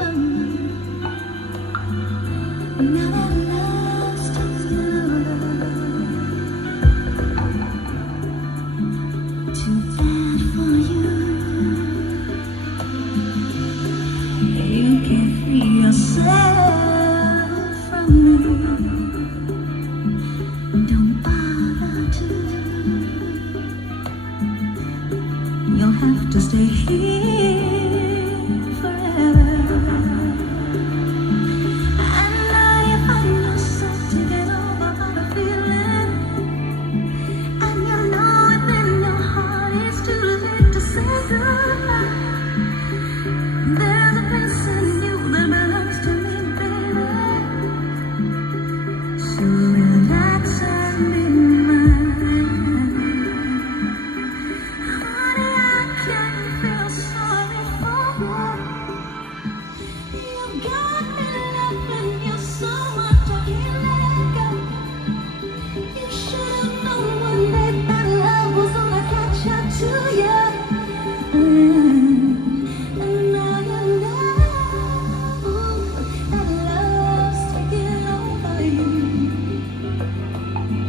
from me. Now that love's too bad for you. You can't free yourself from me. Don't bother to. You'll have to stay here forever. And now you find yourself to get over all the feeling, and you know within your heart it's too late to say goodbye. There's a place in you that belongs to me, baby. So relax and be mine. Honey, I can't feel sorry for you. You got me loving you so much I can't let go. You should have known one day that love was gonna catch up to you.